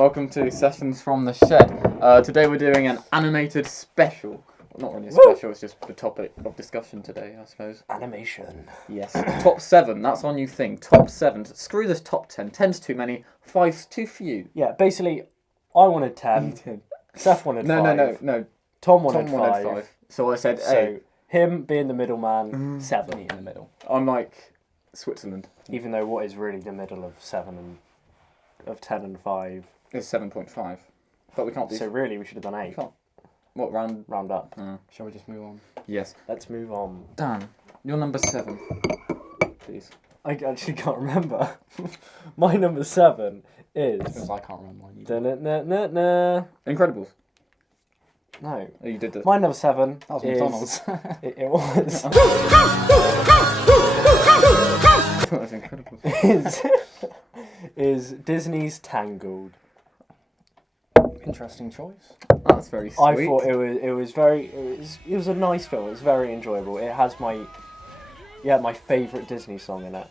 welcome to Sessions from the Shed. Today we're doing an animated special. Well, not really a special, it's just the topic of discussion today, I suppose. Animation. Yes. Top 7, that's our new thing. Top 7. Screw this top 10. 10's too many, 5's too few. Yeah, basically, I wanted 10. Seth wanted 5. No. Tom wanted 5. So I said 8. So, him being the middleman, 7. in the middle. I'm like Switzerland. Even though what is really the middle of 7 and of 10 and 5? It's 7.5. But we can't do... So really, we should have done 8. Can't. What, round up. Shall we just move on? Yes. Let's move on. Dan, you're number 7. Please. I actually can't remember. My number 7 is... Because I can't remember mine. Da-na-na-na-na. Incredibles. No. Oh, you did this. My number 7 That was is... McDonald's. It was. That's Incredibles. is Disney's Tangled. Interesting choice. That's very sweet. I thought it was a nice film. It was very enjoyable. It has my favourite Disney song in it.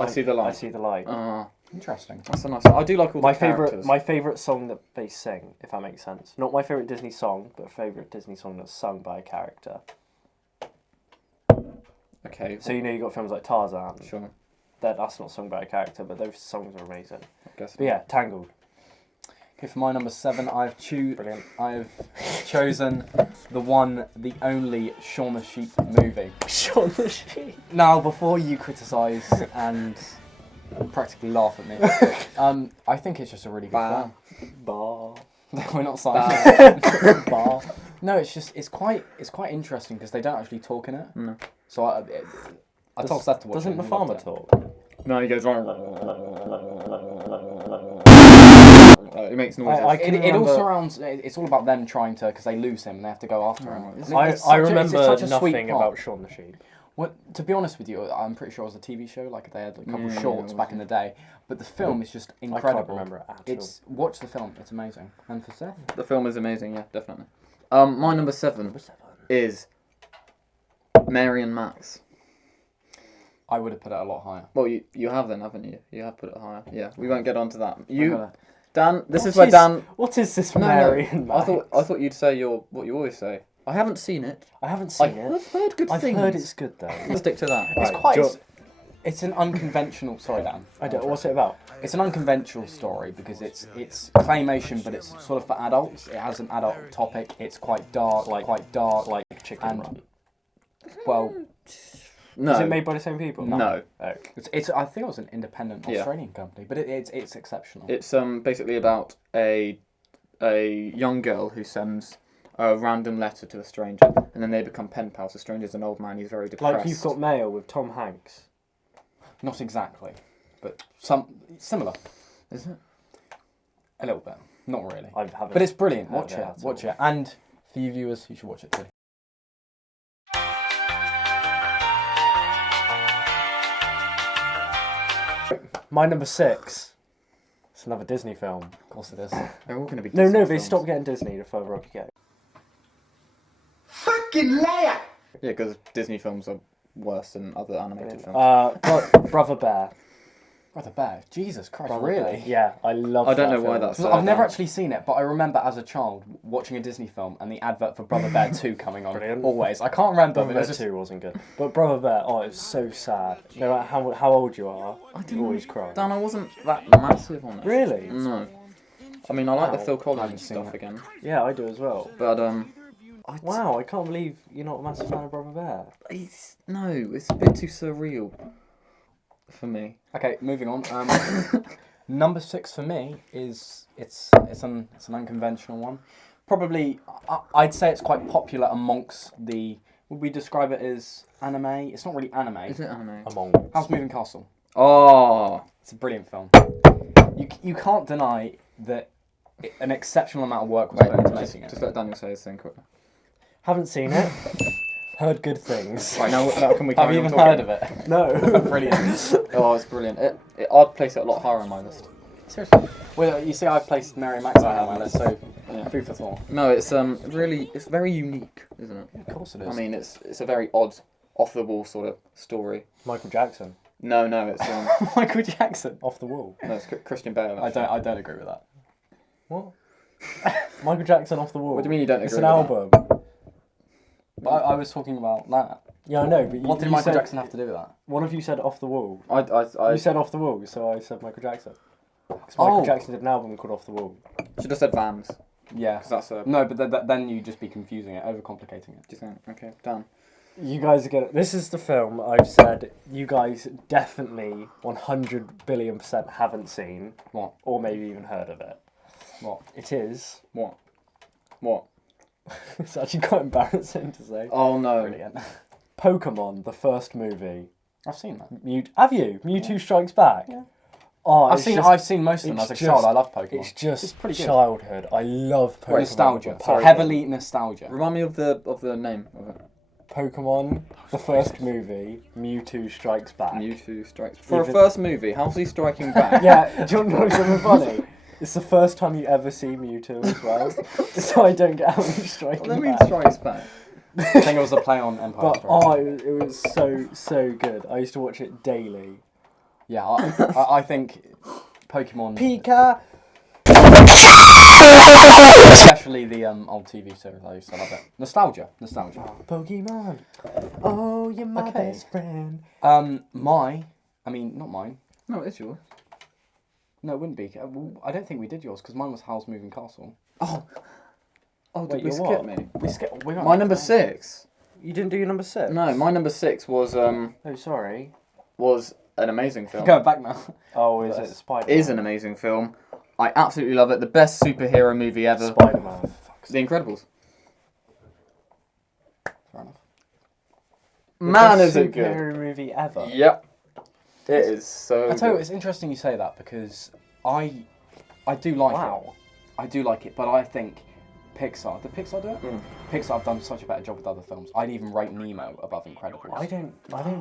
I See the Light. I See the Light. Interesting. That's a nice one. I do like all the characters. My favourite song that they sing, if that makes sense. Not my favourite Disney song, but a favourite Disney song that's sung by a character. Okay. So you got films like Tarzan. Sure. That's not sung by a character, but those songs are amazing. I guess. But yeah, Tangled. Okay, for my number 7, Brilliant. I've chosen the only Shaun the Sheep movie. Shaun the Sheep. Now, before you criticise and practically laugh at me, I think it's just a really good film. Bar. We're not saying Bar. No, it's quite interesting because they don't actually talk in it. No. So I told Seth to watch it. Doesn't the and he farmer loved it. talk? No, he goes wrong. It makes noises. It all surrounds. It's all about them trying to, because they lose him and they have to go after him. I remember it's such a sweet nothing plot. about Shaun the Sheep. Well, to be honest with you, I'm pretty sure it was a TV show. Like they had a couple Yeah, shorts back in the day, but the film is just incredible. I can't remember it at all. Watch the film; it's amazing. And for Seth, The film is amazing, yeah, definitely. My number 7 is Mary and Max. I would have put it a lot higher. Well, you have then, haven't you? You have put it higher. Yeah, we won't get onto that. Okay. Dan, What is this No, Mary and Max? I thought you'd say what you always say. I haven't seen it. I haven't seen it. I've heard good I've things. heard it's good though. Let's stick to that. It's Right, quite. It's an unconventional. Sorry, Dan. I don't. What's it about? It's an unconventional story because it's claymation, but it's sort of for adults. It has an adult topic. It's quite dark, like Chicken and Run. well, No. Is it made by the same people? No. Oh. it's. I think it was an independent Yeah. Australian company, but it's exceptional. It's basically about a young girl who sends a random letter to a stranger, and then they become pen pals. The stranger's an old man. He's very depressed. Like You've Got Mail with Tom Hanks. Not exactly, but similar. Is it? A little bit. Not really. I haven't. But it's brilliant. heard Watch of it. at Watch all. it. And for you viewers, you should watch it too. My number 6. It's another Disney film. Of course it is. They're all going to be. No, Disney they films. stopped getting Disney the further up you go. Fucking liar! Yeah, because Disney films are worse than other animated films. Brother Bear. Brother Bear. Jesus Christ, Brother really? Bear. Yeah, I love. I don't that know why film. that's. I've never actually seen it, but I remember as a child watching a Disney film and the advert for Brother Bear 2 coming on. Brilliant. Always. I can't remember, Brother but Bear it was just... 2 wasn't good. But Brother Bear, it's so sad. No matter how old you are, you always cry. Dan, I wasn't that massive on it. Really? No. I mean, I like the Wow. Phil I Collins haven't seen stuff it. again, Yeah, I do as well. but Wow, I can't believe you're not a massive fan of Brother Bear. it's a bit too surreal for me. Okay, moving on. Number 6 for me is it's an unconventional one. Probably, I'd say it's quite popular amongst the. Would we describe it as anime? It's not really anime. Is it anime? Among Us. House Moving Castle. Oh, It's a brilliant film. You can't deny that an exceptional amount of work was wait, put into making it. just let Daniel say his thing quickly. Haven't seen it. Heard good things. Right, now can we Have carry you on even talking? heard of it? No. Brilliant. Oh, it's brilliant. I'd place it a lot higher on my list. Seriously. Well, you see, I've placed Mary and Max on my list, so Yeah. food for thought. No, it's it's very unique, isn't it? Of course it is. I mean, it's a very odd, off the wall sort of story. Michael Jackson. No, it's Michael Jackson. Off the Wall. no, it's Christian Bale. I Actually. don't agree with that. What? Michael Jackson, Off the Wall. What do you mean you don't agree? It's an with album. But I was talking about that. Yeah, I know, but What did Michael Jackson have to do with that? One of you said Off the Wall. I You said Off the Wall, so I said Michael Jackson. Because Michael Oh. Jackson did an album called Off the Wall. should have said Vans. Yeah. 'Cause that's a. No, but then you just be confusing it, overcomplicating it. Do you think? Okay, done. You guys are gonna. This is the film I've said you guys definitely 100 billion% haven't seen. What? Or maybe even heard of it. What? It is. What? It's actually quite embarrassing to say. Oh no. Brilliant. Pokemon, the first movie. I've seen that. Have you? Mewtwo Strikes Back? Yeah. Oh, I've it's seen most of them it's as a child. just- I love Pokemon. It's just pretty good. childhood. I love Pokemon. Nostalgia. Sorry. Heavily nostalgia. Remind me of the name of it. Pokemon, the first movie, Mewtwo Strikes Back. Mewtwo strikes. For Even- a first movie, how's he striking back? Yeah, do you want to know something funny? It's the first time you ever see Mewtwo as well, so I don't get how he's striking What do you mean back. strikes back? I think it was a play on Empire. But oh, it was so good. I used to watch it daily. Yeah, I think Pokemon, Pika. especially the old TV series, I used to love it. Nostalgia. Pokemon. Oh, you're my Okay. best friend. Not mine. No, it's yours. No, it wouldn't be. I don't think we did yours because mine was Howl's Moving Castle. Oh, did Wait, we you're skip what? me? We skipped. My number 6. You didn't do your number 6? No, my number 6 was Oh, sorry. an amazing film. Going back now. Oh, is it Spider-Man? Is an amazing film. I absolutely love it. The best superhero movie ever. Spider-Man. The Incredibles. Fair enough. Man, The is it good? superhero movie ever. Yep. It is so I tell you, what, good. it's interesting you say that because I do like it. Wow. I do like it, but I think Pixar. Did Pixar do it? Mm. Pixar have done such a better job with other films. I'd even rate Nemo above Incredibles. I don't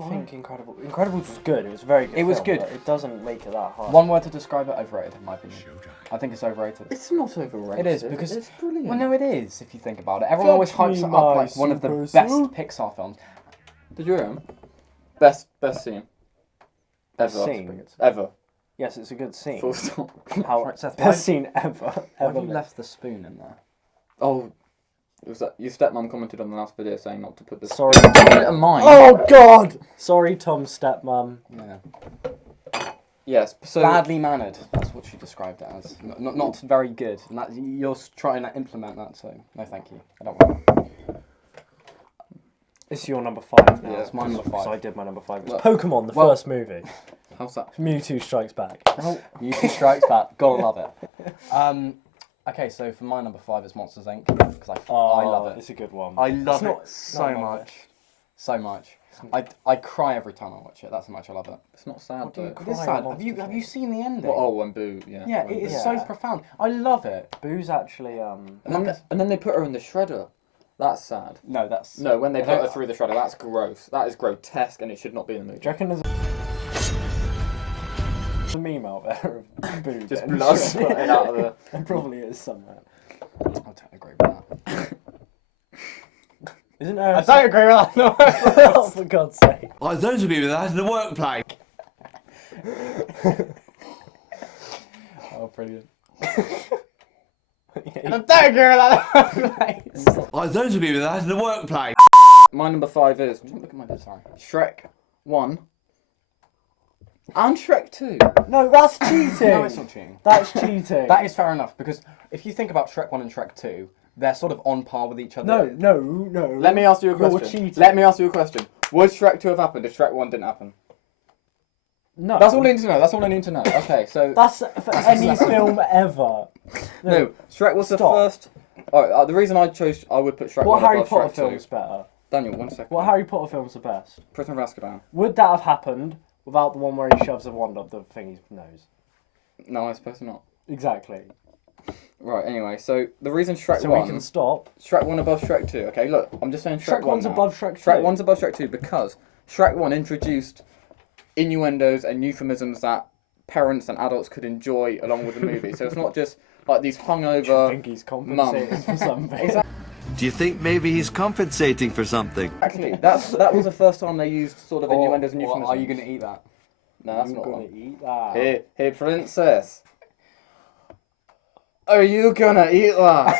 think Incredibles was good. It was a very good. It was film, good. but it doesn't make it that hard. One word to describe it: overrated, in my opinion. I think it's overrated. It's not overrated. It is because it's brilliant. Well, no, it is. If you think about it, everyone always Touch hypes me, it up my like one of the super best suit. Pixar films. Did you hear him? Best scene. Ever. Scene? Ever. Yes, it's a good scene. Full stop. How Right, Seth, best scene ever. Why Ever. have you left the spoon in there? Oh, it was that your stepmom commented on the last video saying not to put this. Sorry. Put it in mine. Oh God! Sorry, Tom's stepmom. Yeah. Yes. So Badly mannered. That's what she described it as. Not very good. And that you're trying to implement that, so no, thank you. I don't want that. It's your number 5 now. Yeah, it's my number because 5. I did my number 5. It's Well- Pokemon, the well- first movie. how's that? Mewtwo Strikes Back. Oh, Mewtwo Strikes Back. Gotta love it. Okay, so for my number 5 is Monsters Inc. Because I love it. It's a good one. I love not- it so not my much. So much. I cry every time I watch it. That's how much I love it. It's not sad do you though. cry? It is Cry sad. at Have you Monsters, seen the ending? Well, when Boo, yeah. Yeah, when it is Boo- so Yeah. profound. I love it. Boo's actually And then they put her in the shredder. That's sad. No, that's No, when they I put her don't- through the shredder, that's gross. That is grotesque, and it should not be in the movie. Do you reckon there's a meme out there of Boo Just getting blood shredded? spurting out of the. There probably is somewhere. I don't agree with that. Isn't there? I don't agree with that. No. Oh, for God's sake! I don't agree with that in the workplace. Oh, brilliant. Yeah, I don't agree with that. I don't agree with that in the workplace. My number 5 is. Don't look at my Sorry. Shrek 1 and Shrek 2. No, that's cheating. No, it's not cheating. That's cheating. That is fair enough because if you think about Shrek 1 and Shrek 2, they're sort of on par with each other. No. Let me ask you a You're question. cheating. Let me ask you a question. Would Shrek 2 have happened if Shrek 1 didn't happen? No. That's all I need to know. That's all I need to know. Okay, so That's for any film ever. no, Shrek was the Stop. first. Alright, the reason I would put Shrek What 1 Harry above Potter Shrek 2. film's better? Daniel, 1 second. What Harry Potter film's the best? Prisoner of Azkaban. Would that have happened without the one where he shoves a wand up the thingy's nose? No, I suppose not. Exactly. Right. Anyway, so the reason Shrek So 1, we can stop. Shrek 1 above Shrek 2. Okay, look, I'm just saying Shrek, Shrek 1 1's now. above Shrek 2. Shrek 1's above Shrek 2 because Shrek 1 introduced innuendos and euphemisms that parents and adults could enjoy along with the movie. So it's not just like these I hungover. think he's compensating for something. Do you think maybe he's compensating for something? Exactly. That was the first time they used sort of innuendos and Or euphemisms. are you going to eat that? No, that's You not gonna one. eat that? Hey, princess. Are you gonna eat that?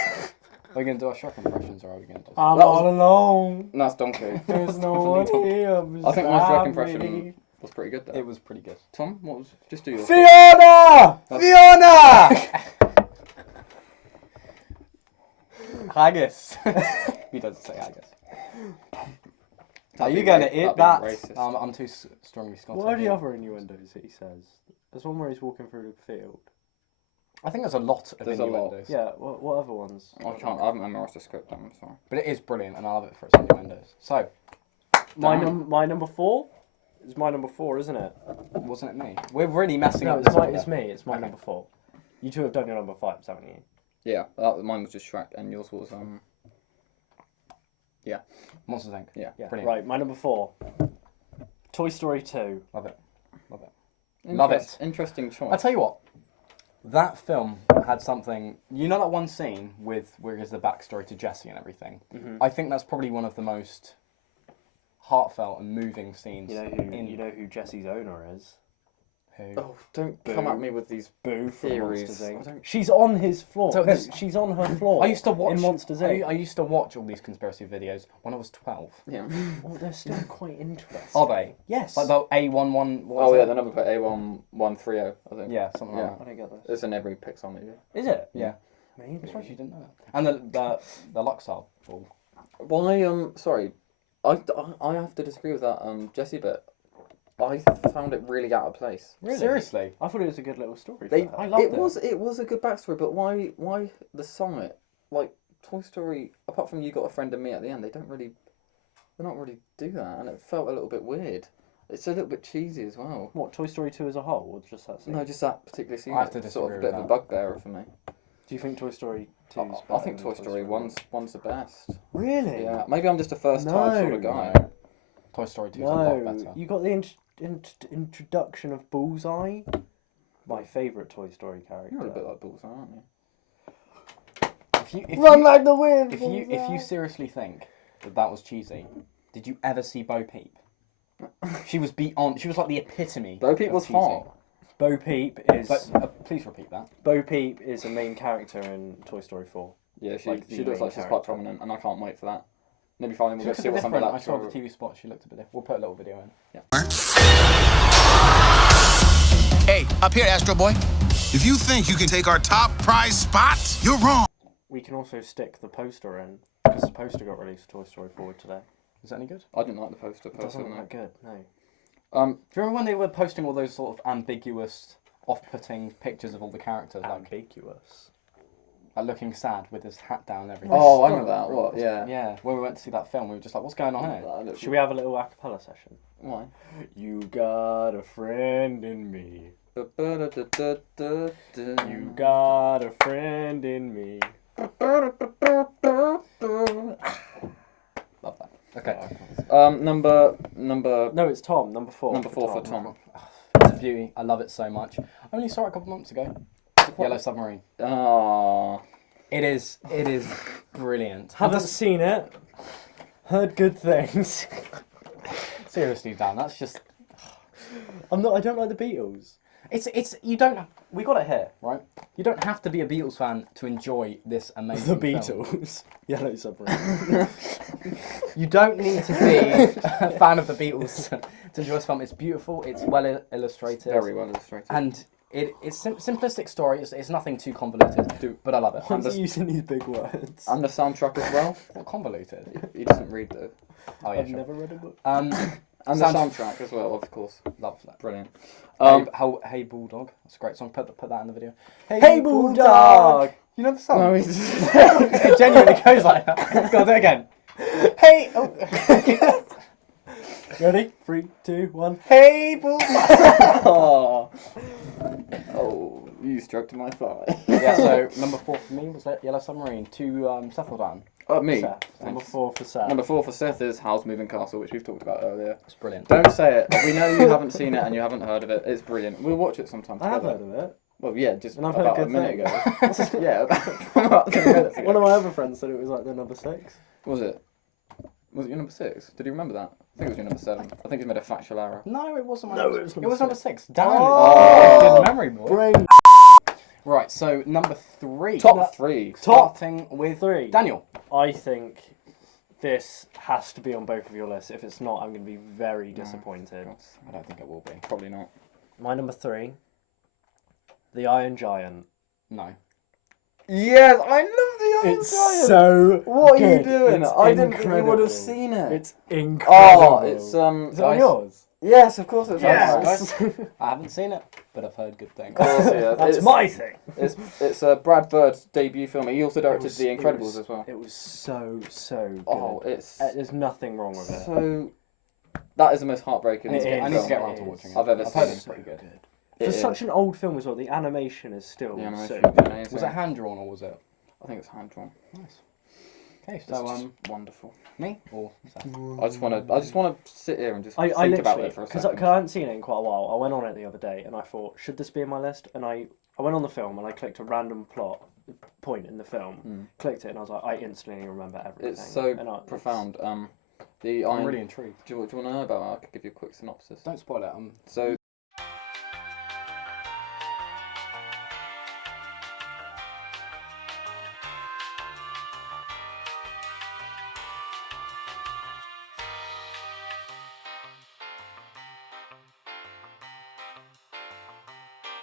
Are we going to do our Shrek impressions or are we going to just... I'm That was- all alone. No, it's Donkey. There's no one here. I think my Shrek beside impression me. was pretty good though. It was pretty good. Tom, what was? Just do yours. Fiona! Fiona! Haggis. He doesn't say haggis. Are That'd you be going ra- to eat that'd that? be racist. I'm too strongly Scottish. What are the other innuendos that he says? There's one where he's walking through the field. I think there's a lot of There's a lot. innuendos. Yeah, what other ones? I haven't memorised the script. I'm sorry. But it is brilliant and I love it for its innuendos. So, My Damn. number 4? It's my number 4, isn't it? wasn't it me? We're really messing No, up it's, this order. it's me. It's my Okay. number 4. You two have done your number 5s, haven't you? Yeah, mine was just Shrek, and yours was Monsters Inc. Yeah. Yeah. Brilliant. Right, my number 4. Toy Story 2. Love it. Love it. Interesting choice. I tell you what, that film had something. You know that one scene with where is the backstory to Jessie and everything. Mhm. I think that's probably one of the most heartfelt and moving scenes. You know who Jesse's owner is? Who? Oh, don't come at me with these. Boo from Theories. Monsters I Inc. don't- She's on his floor. So No, it's- she's on her floor. I used to watch in Monsters Inc. I used to watch all these conspiracy videos when I was 12. Yeah. Well, they're still quite interesting. Are they? Yes. Like the A11. What Oh was yeah, it? the number plate A1130. I think. Yeah, something like Yeah. that. I don't get this. It's in every Pixar movie. Is it? Yeah. Maybe. I'm surprised you didn't know that. And the Luxor ball. Why? Sorry, I have to disagree with that Jessie bit. I found it really out of place. Really? Seriously. I thought it was a good little story. They, for her. I loved it it. was a good backstory, but why the sonnet? Like Toy Story, apart from You Got a Friend and Me at the end, they're not really do that, and it felt a little bit weird. It's a little bit cheesy as well. What, Toy Story 2 as a whole, or just that scene? No, just that particular scene. I have to is sort of a disagree bit of a with bugbearer for me. Do you think Toy Story 2 is I think Toy Story one's the best. Really? Yeah, maybe I'm just a first time sort of No. guy. Toy Story 2 is a lot No. better. You got the introduction of Bullseye. My favourite Toy Story character. You're a bit like Bullseye, aren't you? Run like the wind! If you seriously think that was cheesy, did you ever see Bo Peep? She was beyond. She was like the epitome. Bo Peep of was cheesy. hot. Bo Peep is But please repeat that. Bo Peep is a main character in Toy Story 4. Yeah, she Like the looks main like she's quite character. prominent, and I can't wait for that. Maybe finally She we'll go looks a see bit what some of different. that. I saw the TV spot. She looked a bit different. We'll put a little video in. Hey, up here, Astro Boy. If you think you can take our top prize spot, you're wrong. We can also stick the poster in, because the poster got released Toy Story 4 today. Is that any good? I didn't like the poster. It doesn't look Personally. that good, no. Do you remember when they were posting all those sort of ambiguous, off-putting pictures of all the characters, like Ambiguous. looking sad with his hat down and everything? Oh, I remember that. What? Yeah. Yeah, when we went to see that film, we were just like, "What's going on here?" Should we have a little a cappella session? Why? You got a friend in me. You got a friend in me. Love that. Okay, Number. No, it's Tom. Number 4. Number 4 for Tom. it's a beauty. I love it so much. I only saw it a couple months ago. Yellow Submarine. Oh. It is brilliant. Haven't seen it. Heard good things. Seriously, Dan, that's just. I don't like the Beatles. It's you don't. We got it here, right? You don't have to be a Beatles fan to enjoy this amazing. The film. Beatles. Yellow Submarine. You don't need to be a fan of the Beatles to enjoy this film. It's beautiful. It's well illustrated. Very well illustrated. And it's simplistic story. It's nothing too convoluted, but I love it. Why is he using these big words? And the soundtrack as well. What convoluted? He doesn't read though. Oh yeah, I've sure. never read a book. And the Sound- soundtrack as well, of course. Love that. Brilliant. Hey Bulldog. That's a great song. Put that in the video. Hey, Bulldog! You know the song? No, It genuinely goes like that. Go on, do it again. Hey. Oh. Ready? 3, 2, 1. Hey Bulldog. Oh, you stroked my thigh. Yeah. So number 4 for me was that Yellow Submarine. 2 Seth or Dan. Me. Seth. Number 4 for Seth. Number 4 for Seth is Howl's Moving Castle, which we've talked about earlier. It's brilliant. Don't say it. We know you haven't seen it and you haven't heard of it. It's brilliant. We'll watch it sometime I have together. heard of it. Well, yeah, just And I've heard about a good minute things. ago. Yeah, about 10 minutes ago. One of my other friends said it was like the number 6. Was it? Was it your number 6? Did you remember that? I think it was your number 7. I think he's made a factual error. No, it wasn't my No, number it was It was number 6. Damn Oh. Good memory, boy. Brain. Right, so number 3. Top 3. Starting with 3. Daniel. I think this has to be on both of your lists. If it's not, I'm going to be very disappointed. I don't think it will be. Probably not. My number 3, The Iron Giant. No. Yes, I love the Iron It's Giant. so What are you good. doing? It's I didn't think you would incredible. have seen it. It's incredible. Oh, it's Is it on guys- yours? Yes, of course it's Yes. on mine. I haven't seen it, but I've heard good things. Of course, yeah. That's it's, my thing. It's Brad Bird's debut film. He also directed was- The it Incredibles was- as well. It was so good. Oh, it's There's nothing wrong with it. so. That is the most heartbreaking It film I need to get It around to is. watching it. I've ever I've heard seen. it's pretty good. It For is. such an old film as well, the animation is still The so animation good. is amazing. Was it hand drawn or was it? I think it's hand drawn. Nice. Okay, It's so just wonderful. me or Seth? I just want to sit here and just I think about literally, it for a because second. I hadn't seen it in quite a while, I went on it the other day and I thought, should this be in my list? And I went on the film and I clicked a random point in the film, clicked it, and I was like, I instantly remember everything. It's so And profound. The I'm Iron. really intrigued. Do you want to know about it? I could give you a quick synopsis. Don't spoil it. So.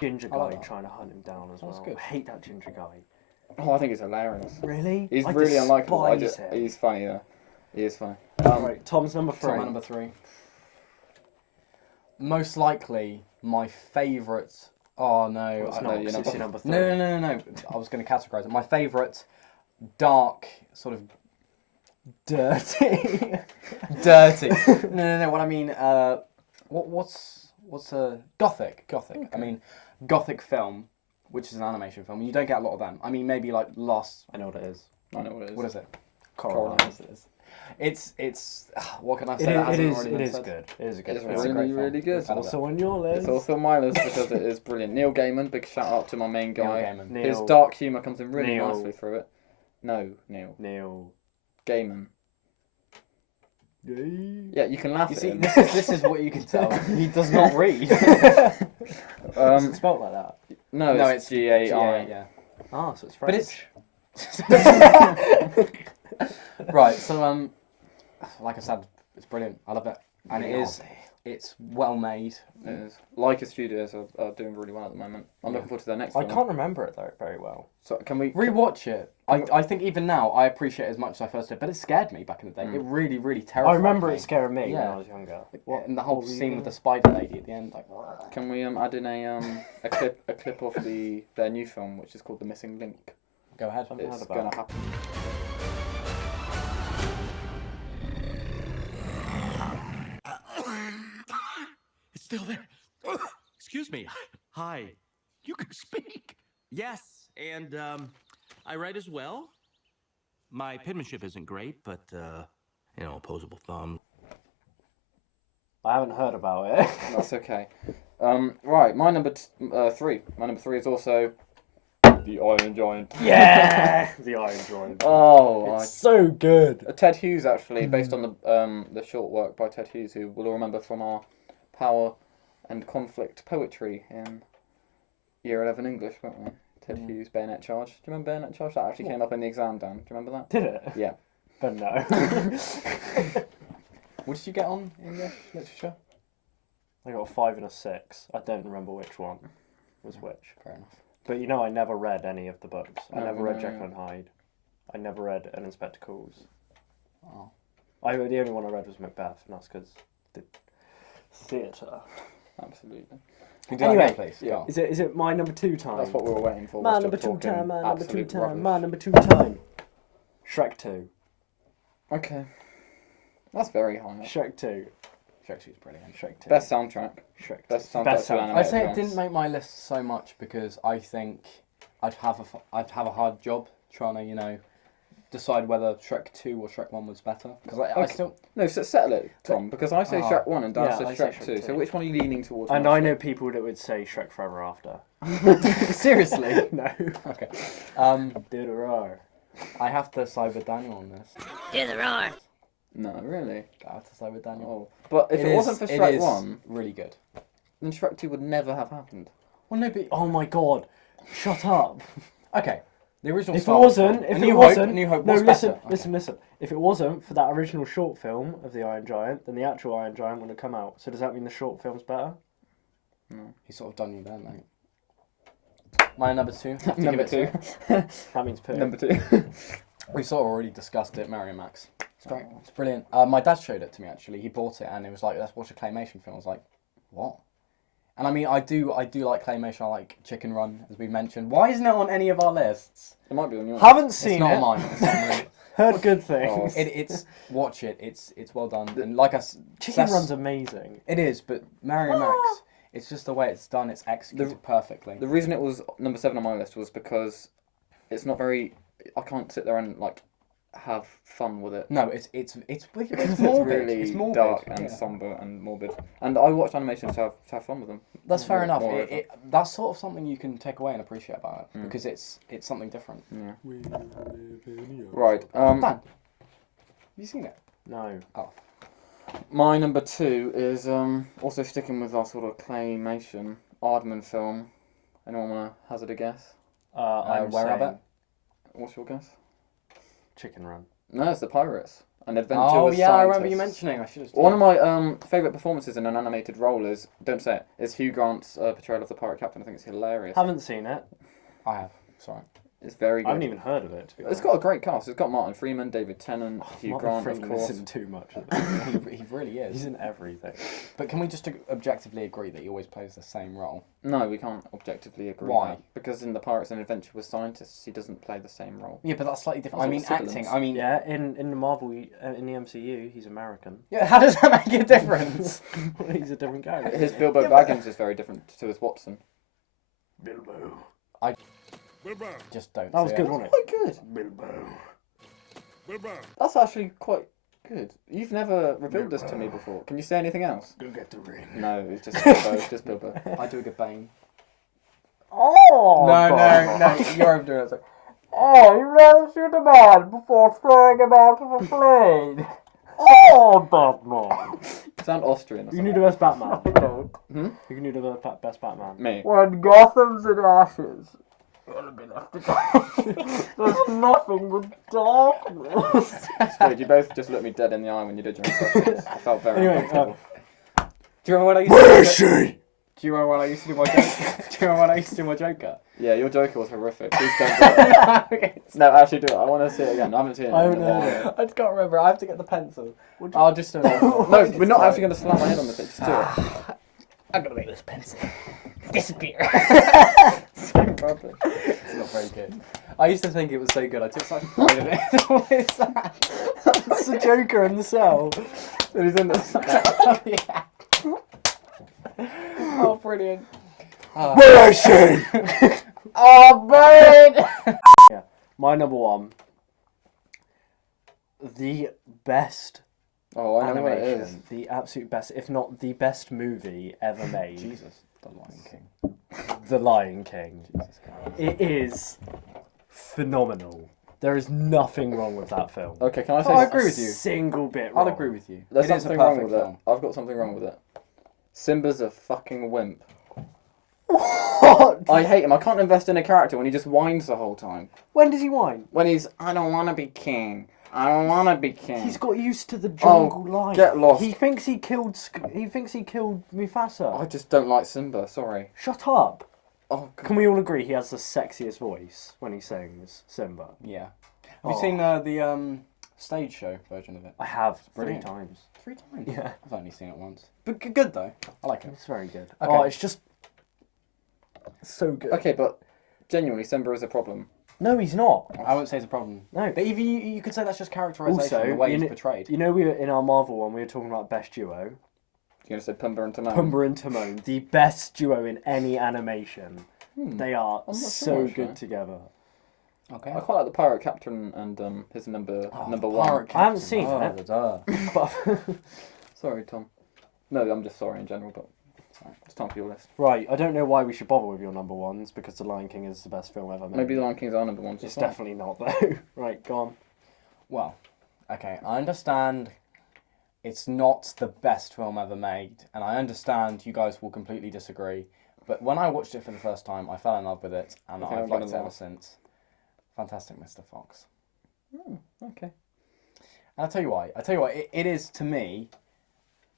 ginger I like guy that. trying to hunt him down as That's well. good. I hate that ginger guy. Oh, I think he's hilarious. Really? He's I really unlikable. despise him. He's funny though. He is funny. Right, Tom's number So 3. my number 3. Most likely, my favourite. Oh no! It's I- not, you're 'cause not- it's your number 3. No. I was going to categorise it. My favourite, dark, sort of Dirty. dirty. No. What I mean, what's a gothic? Okay. I mean, gothic film, which is an animation film. You don't get a lot of them. I mean, maybe like last. I know what it is. I know what it is. What is it? Coraline. It's. What can I say? It that hasn't is already been good. said? It is a good It's film. a great really, film. really good. It's also- Also on your list. It's also on my list because it is brilliant. Neil Gaiman, big shout out to my main Neil guy. Gaiman. Neil. His dark humour comes in really Neil. nicely through it. No, Neil Gaiman. Yeah, you can laugh You at see, him. this is what you can tell. He does not read. Is it spelled like that? No, no, it's G-A-I. yeah. Ah, so it's But French. it's right. So like I said, it's brilliant. I love it, and it's well made. It is. Leica Studios are doing really well at the moment. I'm looking forward to their next I film. can't remember it though very well. So can we Rewatch it. I think even now I appreciate it as much as I first did, but it scared me back in the day. It really, really terrified I remember me. it scaring me when Yeah. I was younger. And the whole what were you scene gonna- with the spider lady at the end, like. Can we add in a clip of their new film, which is called The Missing Link? Go ahead. heard It's about going it. to happen. It's still there. Excuse me. Hi. You can speak. Yes, and I write as well. My penmanship isn't great, but opposable thumb. I haven't heard about it. That's okay. Right, my number 3. My number 3 is also The Iron Giant. Yeah, the Iron Giant. Oh, It's so good. Ted Hughes actually, based on the short work by Ted Hughes, who we'll all remember from our Power and Conflict poetry in Year 11 English, won't we? Ted Hughes, Bayonet Charge. Do you remember Bayonet Charge? That actually came up in the exam, Dan. Do you remember that? Did it? Yeah. But no. What did you get on English literature? I got a 5 and a 6. I don't remember which one was which. Fair enough. But you know, I never read any of the books. I No, never read no, Jekyll no. and Hyde. I never read An Inspector Calls. Oh. The only one I read was Macbeth, and that's because the theatre. Absolutely. Can you do Anyway, that again, please? yeah. Go on. Is it my number 2 time? That's what we were waiting for. My was number just 2 talking time, my number 2 absolute time, rubbish. my number 2 time. Shrek 2. Okay. That's very high. Shrek 2. Shrek 2 is brilliant. Shrek 2. Best soundtrack. Shrek 2. Best soundtrack Best to soundtrack. animated I'd say it films. didn't make my list so much because I think I'd have a hard job trying to decide whether Shrek 2 or Shrek 1 was better because I Okay. still No, settle it, Tom, because I say Oh. Shrek 1 and Dan Yeah, says I say Shrek Shrek 2. 2. So which one are you leaning towards? And most? I know people that would say Shrek Forever After. seriously. No. Okay. Did a roar. I have to side with Daniel on this. Do the roar. No, really. I have to say with Daniel. Oh, but if it wasn't for Shrek is 1, really good. then Shrek 2 would never have happened. Well, no, but Oh my god. Shut up. okay. The original. If it Star Wars wasn't, film. if A it New wasn't, Hope, A New Hope. no, What's listen, better? Okay. listen. If it wasn't for that original short film of the Iron Giant, then the actual Iron Giant wouldn't have come out. So does that mean the short film's better? He's sort of done you there, mate. My number 2. Have to Number give it 2. to. That means poo. Number 2. We've sort of already discussed it. Mario Max. It's great. It's brilliant. My dad showed it to me actually. He bought it and it was like, let's watch a claymation film. I was like, what? And I mean, I do like claymation. I like Chicken Run, as we mentioned. Why isn't it on any of our lists? It might be on yours. Haven't It's seen not it. on mine. It's on mine. Heard good things. It's watch it. It's well done. And like Chicken Run's amazing. It is, but Mario Max. It's just the way it's done. It's executed perfectly. The reason it was number 7 on my list was because it's not very. I can't sit there and like have fun with it. No, it's morbid. It's really it's morbid. dark and Yeah. somber and morbid. And I watch animations to have fun with them. That's fair enough. Moreover. That's sort of something you can take away and appreciate about it because it's something different. Yeah. Right. Dan, have you seen it? No. Oh, My number 2 is also sticking with our sort of claymation Aardman film. Anyone want to hazard a guess? I'm Where saying Rabbit? What's your guess? Chicken Run. No, it's the Pirates. An adventure Oh with yeah, I remember you scientists. mentioning. I should have. One of my favourite performances in an animated role is, don't say it, is Hugh Grant's portrayal of the pirate captain. I think it's hilarious. Haven't seen it. I have. Sorry. It's very good. I haven't even heard of it. To be It's honest. got a great cast. It's got Martin Freeman, David Tennant, Hugh Martin Grant, Freeman of course. isn't too much of it. He really is. He's in everything. But can we just objectively agree that he always plays the same role? No, we can't objectively agree. Why? That, because in the Pirates and Adventure with Scientists, he doesn't play the same role. Yeah, but that's slightly different. That's I mean, what siblings. acting. I mean, Yeah, in the Marvel, in the MCU, he's American. yeah. How does that make a difference? He's a different character. His Bilbo Baggins is very different to his Watson. Bilbo. Just don't. That was see good, it. wasn't it? Quite good. Bilbo. That's actually quite good. You've never revealed this to me before. Can you say anything else? Go get the ring. No, it's just Bilbo. It's just Bilbo. I do a good Bane. Oh! No. You're overdoing it. It's like, Oh, you never shoot a man before throwing him out of a plane. Oh, Batman. You sound Austrian. Or You can do something. the best Batman. Hmm? You can do the best Batman. Me. When Gotham's in ashes, you'll be left to die. There's nothing but darkness. Wait, you both just looked me dead in the eye when you did your impressions. I felt very Anyway, uncomfortable. do you remember when I used to? Where is she? Do you remember when I used to do my Joker? Do you remember when I used to do my Joker? Yeah, your Joker was horrific. Please don't do it. Okay. No, actually do it. I want to see it again. I haven't seen it. I in haven't a while. heard it. I just can't remember. I have to get the pencil. I'll just do it. No, we're not actually going to slam my head on the thing. Just do it. I'm gonna make this pencil disappear. So badly. It's not very good. I used to think it was so good. I took such pride in it. What is that? It's the Joker in the cell. It is in the Yeah. Oh, brilliant. Where is she? Oh, bird! My number 1. The best Oh, I know what it is. animation. The absolute best, if not the best movie ever made. Jesus, the Lion King. The Lion King. Jesus Christ. It is phenomenal. There is nothing wrong with that film. Okay, can I say Oh, I something? agree with you. Single bit I'll wrong. agree with you. There's It is a something wrong perfect with film. it. I've got something wrong with it. Simba's a fucking wimp. What? I hate him. I can't invest in a character when he just whines the whole time. When does he whine? When he's, I don't want to be king. I don't want to be king. He's got used to the jungle life. get lost. He thinks he killed. He thinks he killed Mufasa. I just don't like Simba. Sorry. Shut up. Oh, God. Can we all agree he has the sexiest voice when he sings Simba? Yeah. Have you Oh. seen the stage show version of it? I have Brilliant. 3 times. 3 times? Yeah. I've only seen it once. But good though. I like it. It's very good. Okay. Oh, it's just so good. Okay, but genuinely, Simba is a problem. No, he's not. I won't say it's a problem. No. But if you could say that's just characterization, Also, the way you he's kn- portrayed. You know, we were in our Marvel one. We were talking about best duo. You're going to say Pumbaa and Timon? Pumbaa and Timon, the best duo in any animation. They are not so sure, good actually. together. Okay. I quite like the pirate captain and his number one. Pirate I haven't Captain. seen Oh, it. duh. But Sorry, Tom. No, I'm just sorry in general, but it's time for your list. right, I don't know why we should bother with your number 1s because The Lion King is the best film ever made. Maybe The Lion King's our number one. It's definitely not though. Right, go on. Well, okay, I understand It's not the best film ever made, and I understand you guys will completely disagree. But when I watched it for the first time, I fell in love with it, and Okay, I've I'm liked it gonna ever laugh. since. Fantastic Mr. Fox. Okay. And I'll tell you why. It is, to me,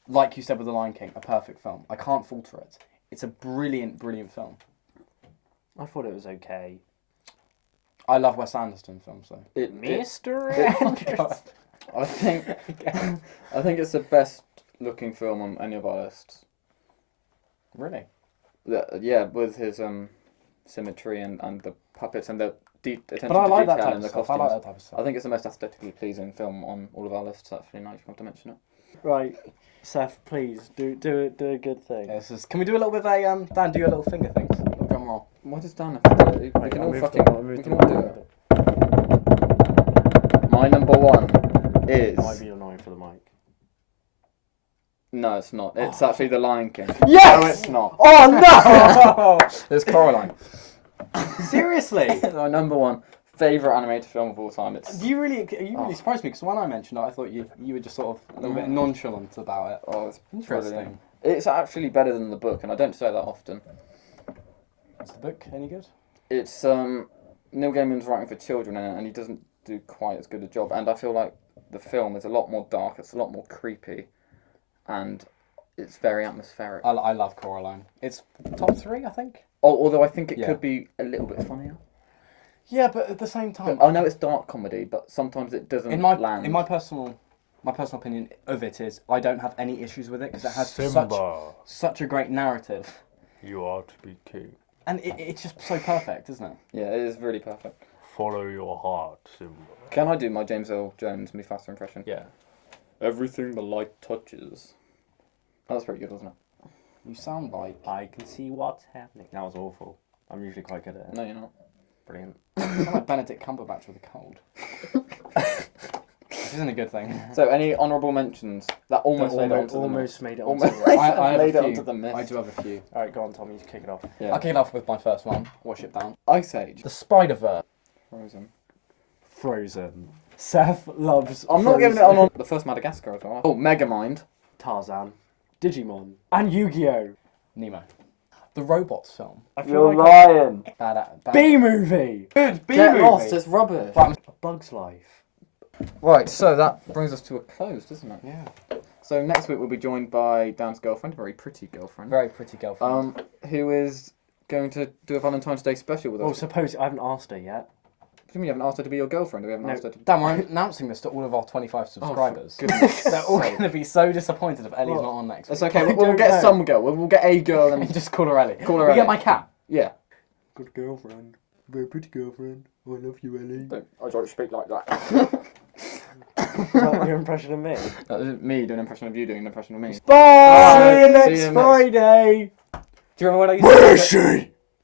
like you said with The Lion King, a perfect film. I can't falter it. It's a brilliant, brilliant film. I thought it was okay. I love Wes Anderson films, though. Mr. I think it's the best looking film on any of our lists. Really? Yeah, with his symmetry and the puppets and the attention But I to like that detail type and of the stuff. I costumes. like that type of stuff. I think it's the most aesthetically pleasing film on all of our lists. Actually, now you come to mention it. Right, Seth, please do a good thing. Yeah, can we do a little bit of a Dan? Do a little finger things, little drum roll. Why does Dan have to do it? We can all do it. My number one is. Might be annoying for the mic. No, it's not. It's actually The Lion King. Yes! No, it's not. Oh no! It's Coraline. Seriously? My number one favourite animated film of all time. It's You really surprised me because when I mentioned it, I thought you were just sort of a little bit nonchalant about it. it's Interesting. brilliant. It's actually better than the book, and I don't say that often. Is the book any good? It's Neil Gaiman's writing for children in it, and he doesn't do quite as good a job. And I feel like the film is a lot more dark. It's a lot more creepy, and it's very atmospheric. I love Coraline. It's top 3, I think. Although I think it Yeah. could be a little bit funnier. Yeah, but at the same time, I know it's dark comedy, but sometimes it doesn't land. in my personal opinion of it is I don't have any issues with it because it has such a great narrative. You are to be king. And it's just so perfect, isn't it? Yeah, it is really perfect. Follow your heart, Simba. Can I do my James Earl Jones Mufasa impression? Yeah. Everything the light touches. That was pretty good, wasn't it? You sound like... I can see what's happening. That was awful. I'm usually quite good at it. No, you're not. Brilliant. You sound like Benedict Cumberbatch with a cold. Which isn't a good thing. So, any honourable mentions that almost made it onto the almost made it onto Almost the list. I have made a it few. onto the mist. I do have a few. Alright, go on, Tom, you kick it off. Yeah. I'll kick it off with my first one. Wash it down. Ice Age. The Spider-Verse. Frozen. Frozen. Seth loves I'm not giving it Frozen. on the first Madagascar as well. Oh, Megamind. Tarzan. Digimon. And Yu-Gi-Oh! Nemo. The Robots film. I feel lying. Bad. B-movie! Good B Get movie. lost, it's rubbish. But I'm- A Bug's Life. Right, so that brings us to a close, doesn't it? Yeah. So next week we'll be joined by Dan's girlfriend, a very pretty girlfriend, Very pretty girlfriend. who is going to do a Valentine's Day special with us. Well, suppose I haven't asked her yet. What do you mean you haven't asked her to be your girlfriend? We haven't asked her to... Dan, we're announcing this to all of our 25 subscribers. goodness They're all going to be so disappointed if Ellie's not on next week. It's okay, we'll don't get know. some girl. We'll get a girl and... Just call her Ellie. Call her We Ellie. get my cat. Yeah. Good girlfriend. Very pretty girlfriend. I love you, Ellie. I don't speak like that. Is that your impression of me? That was me doing an impression of you doing an impression of me. Bye! See you See next you next- Friday! Do you remember when I used to... Where is she?